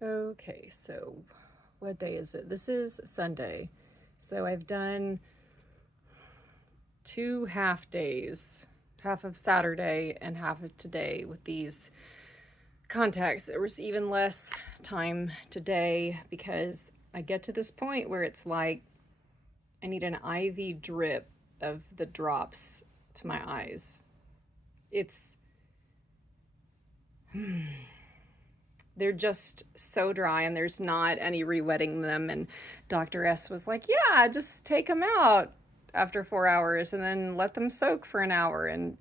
Okay, so what day is it? This is Sunday. So I've done 2 half days, half of Saturday and half of today with these contacts. There was even less time today because I get to this point where it's like I need an IV drip of the drops to my eyes. It's they're just so dry and there's not any re-wetting them. And Dr. S was like, yeah, just take them out after 4 hours and then let them soak for an hour. And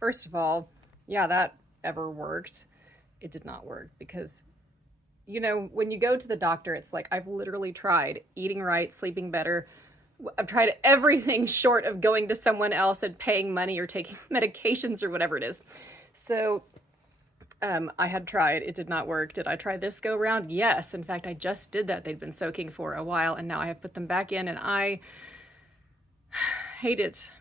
first of all, yeah, that ever worked. It did not work because, when you go to the doctor, it's like, I've literally tried eating right, sleeping better. I've tried everything short of going to someone else and paying money or taking medications or whatever it is. So I had tried. It did not work. Did I try this go around? Yes. In fact, I just did that. They'd been soaking for a while, and now I have put them back in, and I hate it.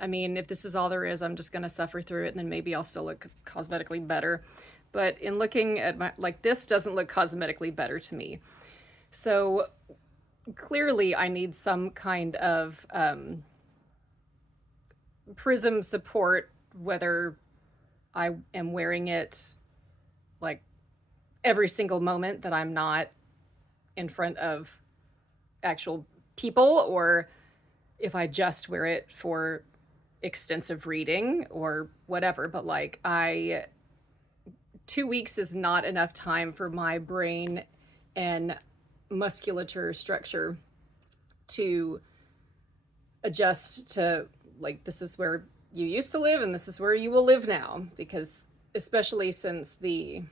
I mean, if this is all there is, I'm just going to suffer through it, and then maybe I'll still look cosmetically better. But in looking at this doesn't look cosmetically better to me. So clearly I need some kind of prism support, whether I am wearing it like every single moment that I'm not in front of actual people, or if I just wear it for extensive reading or whatever. But 2 weeks is not enough time for my brain and musculature structure to adjust to, this is where you used to live and this is where you will live now, because especially since the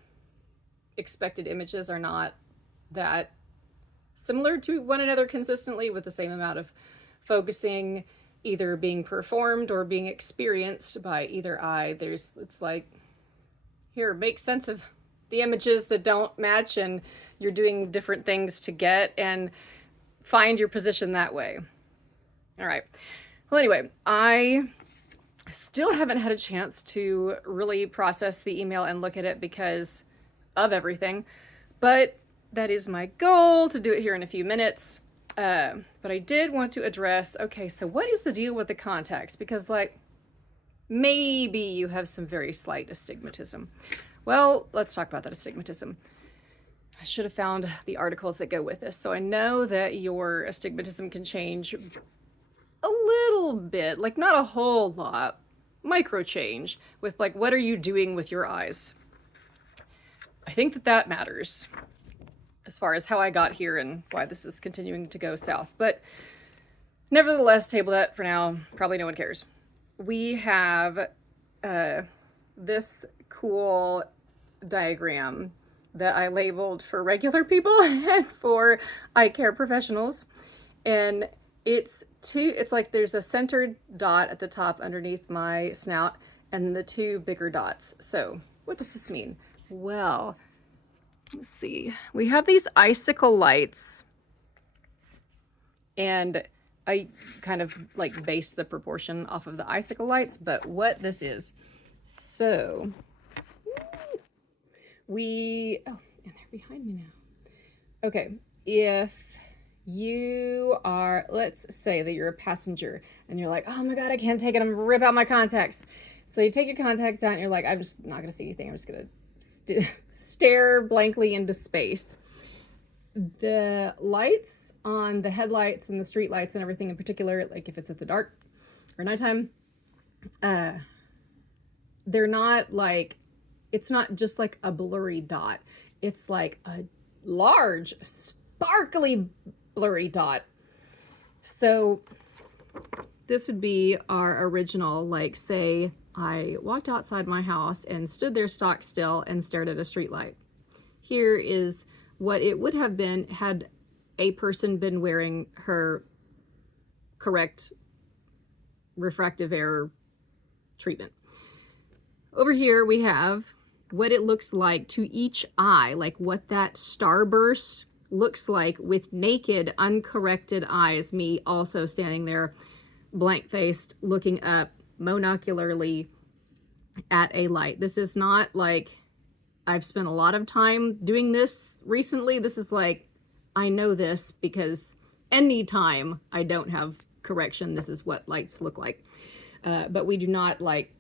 expected images are not that similar to one another consistently with the same amount of focusing either being performed or being experienced by either eye. It's like, here, make sense of the images that don't match, and you're doing different things to get and find your position that way. All right. Well, anyway, I still haven't had a chance to really process the email and look at it because of everything, but that is my goal, to do it here in a few minutes. But I did want to address, okay, so what is the deal with the contacts? Because maybe you have some very slight astigmatism. Well, let's talk about that astigmatism. I should have found the articles that go with this. So I know that your astigmatism can change a little bit, not a whole lot, micro change with what are you doing with your eyes? I think that matters as far as how I got here and why this is continuing to go south. But nevertheless, table that for now. Probably no one cares. We have this cool diagram that I labeled for regular people and for eye care professionals. And it's like there's a centered dot at the top underneath my snout and then the two bigger dots. So what does this mean? Well, let's see. We have these icicle lights, and I kind of base the proportion off of the icicle lights, but what this is. So and they're behind me now. Okay, if you are, let's say that you're a passenger and you're like, oh my God, I can't take it, I'm gonna rip out my contacts. So you take your contacts out and you're like, I'm just not gonna see anything, I'm just gonna stare blankly into space. The lights on the headlights and the street lights and everything in particular, if it's at the dark or nighttime, they're not it's not just a blurry dot. It's a large, sparkly, blurry dot. So this would be our original, say I walked outside my house and stood there stock still and stared at a street light. Here is what it would have been had a person been wearing her correct refractive error treatment. Over here we have what it looks like to each eye, what that starburst looks like with naked, uncorrected eyes, me also standing there blank-faced looking up monocularly at a light. This is not I've spent a lot of time doing this recently. This is like, I know this because anytime I don't have correction, this is what lights look like. But we do not like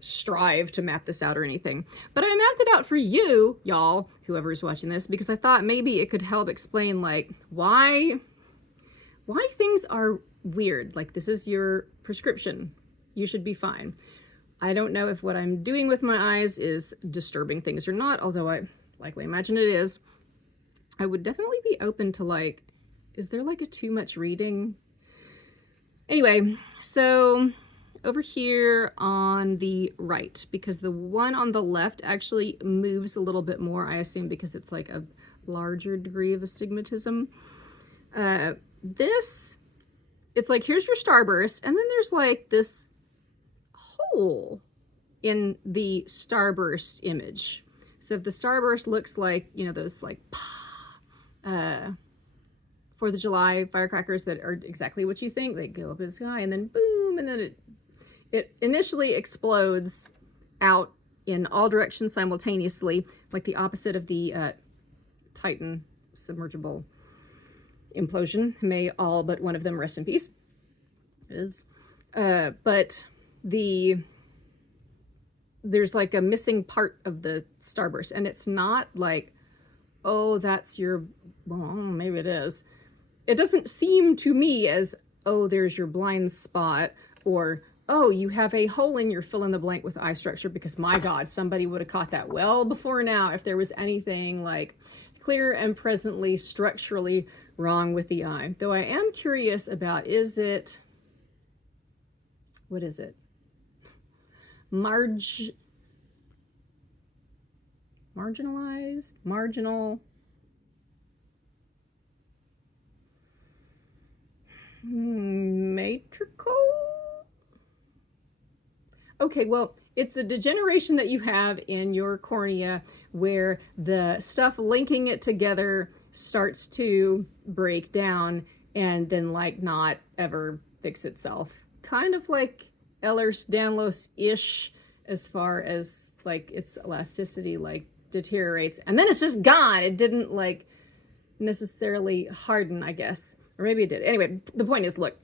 strive to map this out or anything. But I mapped it out for you, y'all, whoever's watching this, because I thought maybe it could help explain like why things are weird. Like, this is your prescription. You should be fine. I don't know if what I'm doing with my eyes is disturbing things or not, although I likely imagine it is. I would definitely be open to like, is there like a too much reading? Anyway, so over here on the right, because the one on the left actually moves a little bit more, I assume because it's like a larger degree of astigmatism. This, it's like, here's your starburst, and then there's like this hole in the starburst image. So if the starburst looks like, you know, those like 4th of July firecrackers that are exactly what you think, they go up in the sky and then boom, and then it initially explodes out in all directions simultaneously, like the opposite of the Titan submergible implosion. May all but one of them rest in peace. But there's like a missing part of the starburst, and it's not like, oh, that's your, well, maybe it is. It doesn't seem to me as, oh, there's your blind spot, or, oh, you have a hole in your fill in the blank with eye structure, because my God, somebody would have caught that well before now if there was anything like clear and presently structurally wrong with the eye. Though I am curious about, is it, what is it? Marginalized? Marginal? Matrical? Okay, well, it's the degeneration that you have in your cornea where the stuff linking it together starts to break down and then like not ever fix itself. Kind of like Ehlers-Danlos-ish as far as like its elasticity like deteriorates, and then it's just gone. It didn't like necessarily harden, I guess, or maybe it did. Anyway, the point is, look,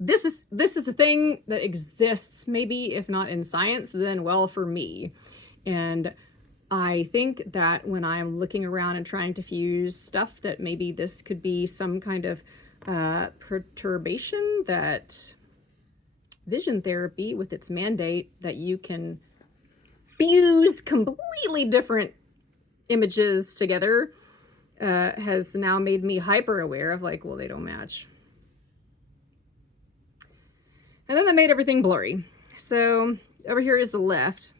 this is a thing that exists, maybe if not in science, then well for me. And I think that when I'm looking around and trying to fuse stuff, that maybe this could be some kind of perturbation that vision therapy, with its mandate that you can fuse completely different images together, has now made me hyper aware of like, well, they don't match. And then that made everything blurry. So over here is the left,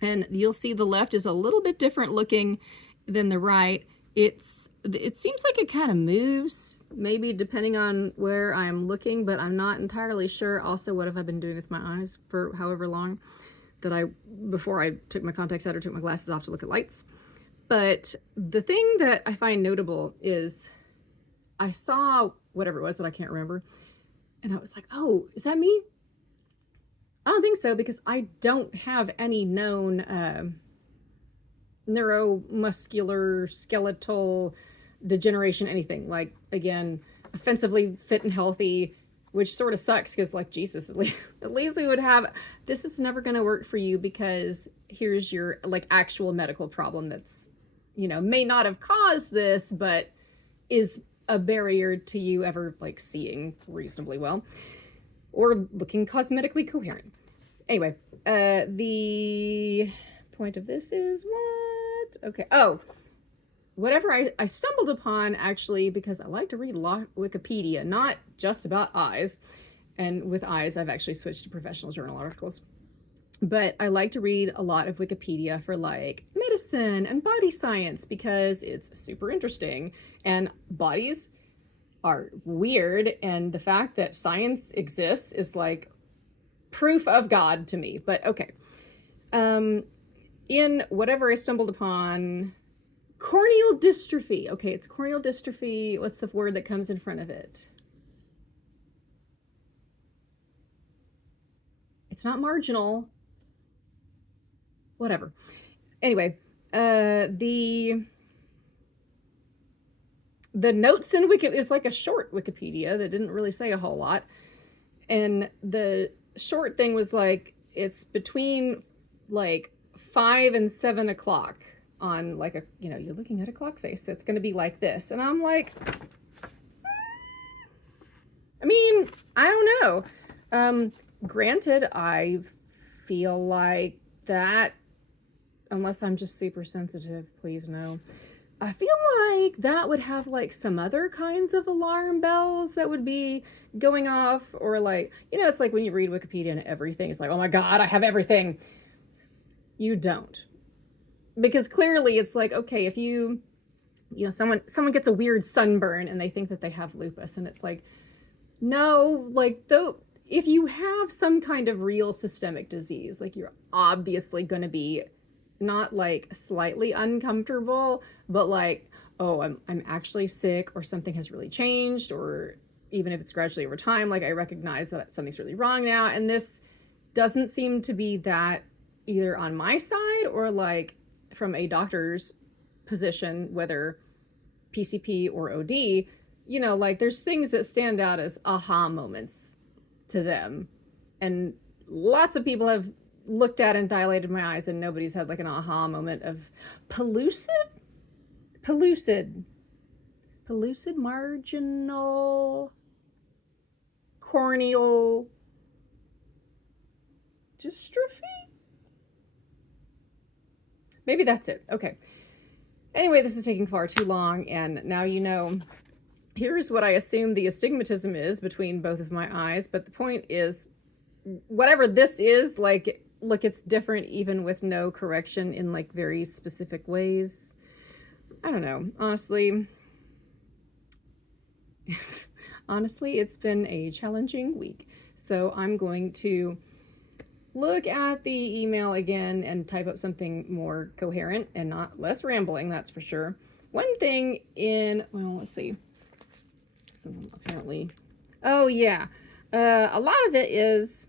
and you'll see the left is a little bit different looking than the right. It seems like it kind of moves, maybe depending on where I'm looking, but I'm not entirely sure. Also, what have I been doing with my eyes for however long that before I took my contacts out or took my glasses off to look at lights. But the thing that I find notable is I saw whatever it was that I can't remember, and I was like, oh, is that me? I don't think so, because I don't have any known neuromuscular, skeletal degeneration, anything. Like, again, offensively fit and healthy, which sort of sucks because, like, Jesus, at least we would have, this is never going to work for you because here's your, like, actual medical problem that's, you know, may not have caused this, but is a barrier to you ever, like, seeing reasonably well or looking cosmetically coherent. Anyway, the point of this is what? Okay. Oh, whatever I stumbled upon, actually, because I like to read a lot of Wikipedia, not just about eyes. And with eyes, I've actually switched to professional journal articles. But I like to read a lot of Wikipedia for like medicine and body science because it's super interesting. And bodies are weird. And the fact that science exists is like proof of God to me. But okay. In whatever I stumbled upon, corneal dystrophy. Okay, it's corneal dystrophy. What's the word that comes in front of it? It's not marginal. Whatever. Anyway, the notes in Wiki is like a short Wikipedia that didn't really say a whole lot. And the short thing was like, it's between like 5 and 7 o'clock on like a, you know, you're looking at a clock face, so it's going to be like this. And I'm like, I mean, I don't know. Granted, I feel like that, unless I'm just super sensitive, please no. I feel like that would have like some other kinds of alarm bells that would be going off, or like, you know, it's like when you read Wikipedia and everything, it's like, oh my God, I have everything. You don't. Because clearly it's like, okay, if you know, someone gets a weird sunburn and they think that they have lupus, and it's like, no, like, though, if you have some kind of real systemic disease, like, you're obviously going to be not like slightly uncomfortable, but like, oh, I'm actually sick, or something has really changed, or even if it's gradually over time, like, I recognize that something's really wrong now. And this doesn't seem to be that, either on my side or like from a doctor's position, whether PCP or OD. You know, like, there's things that stand out as aha moments to them, and lots of people have looked at and dilated my eyes, and nobody's had like an aha moment of pellucid marginal corneal dystrophy. Maybe that's it. Okay. Anyway, this is taking far too long, and now you know. Here's what I assume the astigmatism is between both of my eyes, but the point is, whatever this is, like, look, it's different even with no correction in like very specific ways. I don't know, honestly. Honestly, it's been a challenging week. So I'm going to look at the email again and type up something more coherent and not less rambling, that's for sure. One thing in, well, let's see. Apparently, oh yeah, a lot of it is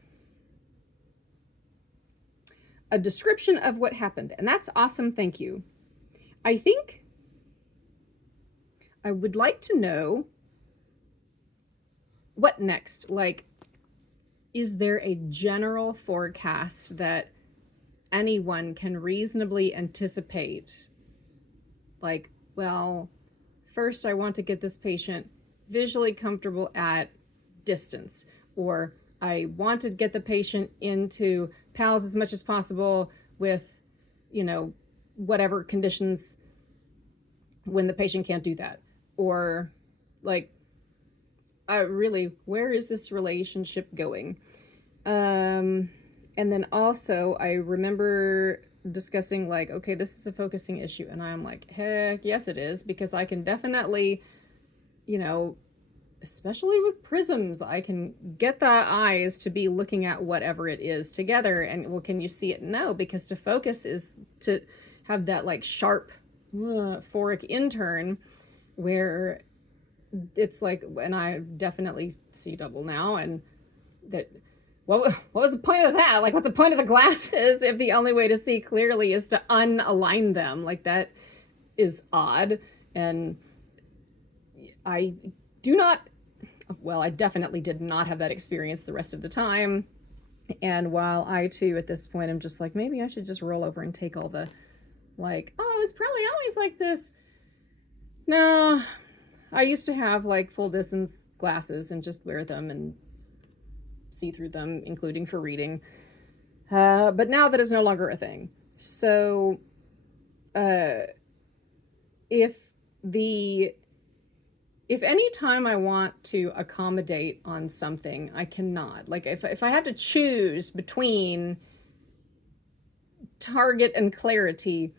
a description of what happened, and that's awesome. Thank you. I think I would like to know what next. Like, is there a general forecast that anyone can reasonably anticipate? Like, well, first I want to get this patient visually comfortable at distance, or I want to get the patient into PALS as much as possible with, you know, whatever conditions when the patient can't do that. Or like, really, where is this relationship going? And then also I remember discussing like, okay, this is a focusing issue, and I'm like, heck yes it is, because I can definitely, you know, especially with prisms, I can get the eyes to be looking at whatever it is together. And well, can you see it? No, because to focus is to have that like sharp phoric intern, where it's like, and I definitely see double now, and that, what was the point of that? Like, what's the point of the glasses if the only way to see clearly is to unalign them? Like, that is odd. And I do not, well, I definitely did not have that experience the rest of the time. And while I too, at this point, I'm just like, maybe I should just roll over and take all the, like, oh, it's probably always like this. No, I used to have like full distance glasses and just wear them and see through them, including for reading. But now that is no longer a thing. So, if any time I want to accommodate on something, I cannot. Like, if I have to choose between target and clarity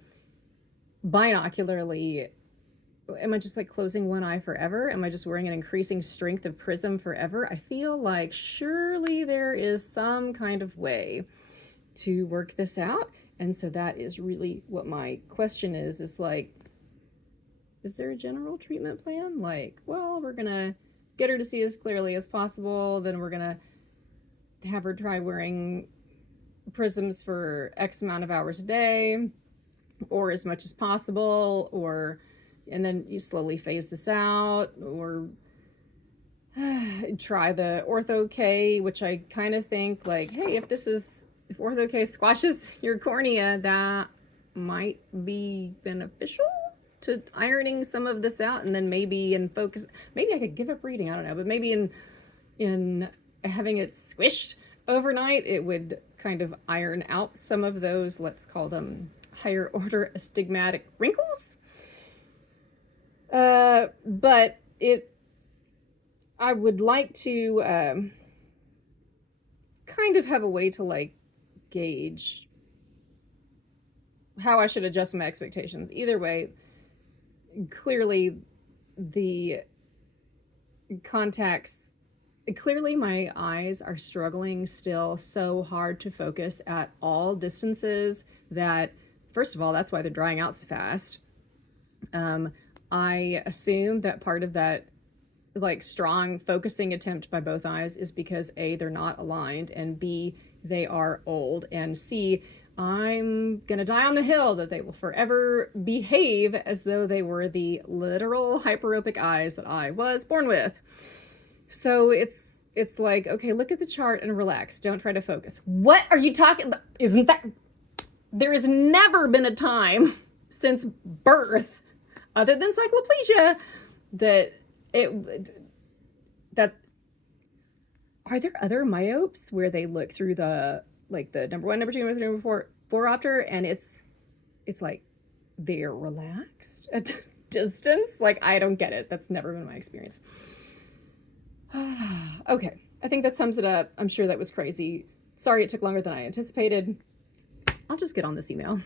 binocularly, am I just like closing one eye forever? Am I just wearing an increasing strength of prism forever? I feel like surely there is some kind of way to work this out. And so that is really what my question is like, is there a general treatment plan? Like, well, we're gonna get her to see as clearly as possible, then we're gonna have her try wearing prisms for X amount of hours a day, or as much as possible, or, and then you slowly phase this out, or try the ortho-K, which I kind of think like, hey, if ortho-K squashes your cornea, that might be beneficial to ironing some of this out. And then maybe in focus, maybe I could give up reading, I don't know, but maybe in having it squished overnight, it would kind of iron out some of those, let's call them higher order astigmatic wrinkles. But I would like to kind of have a way to like gauge how I should adjust my expectations. Either way, clearly the contacts, clearly my eyes are struggling still so hard to focus at all distances that, first of all, that's why they're drying out so fast. I assume that part of that like strong focusing attempt by both eyes is because A, they're not aligned, and B, they are old, and C, I'm gonna die on the hill that they will forever behave as though they were the literal hyperopic eyes that I was born with. So it's like, okay, look at the chart and relax. Don't try to focus. What are you talking about? Isn't that... There has never been a time since birth, other than cycloplegia, that are there other myopes where they look through the, like the number 1, number 2, number 3, number 4 phoropter, and it's like they're relaxed at distance? Like, I don't get it. That's never been my experience. Okay, I think that sums it up. I'm sure that was crazy. Sorry it took longer than I anticipated. I'll just get on this email.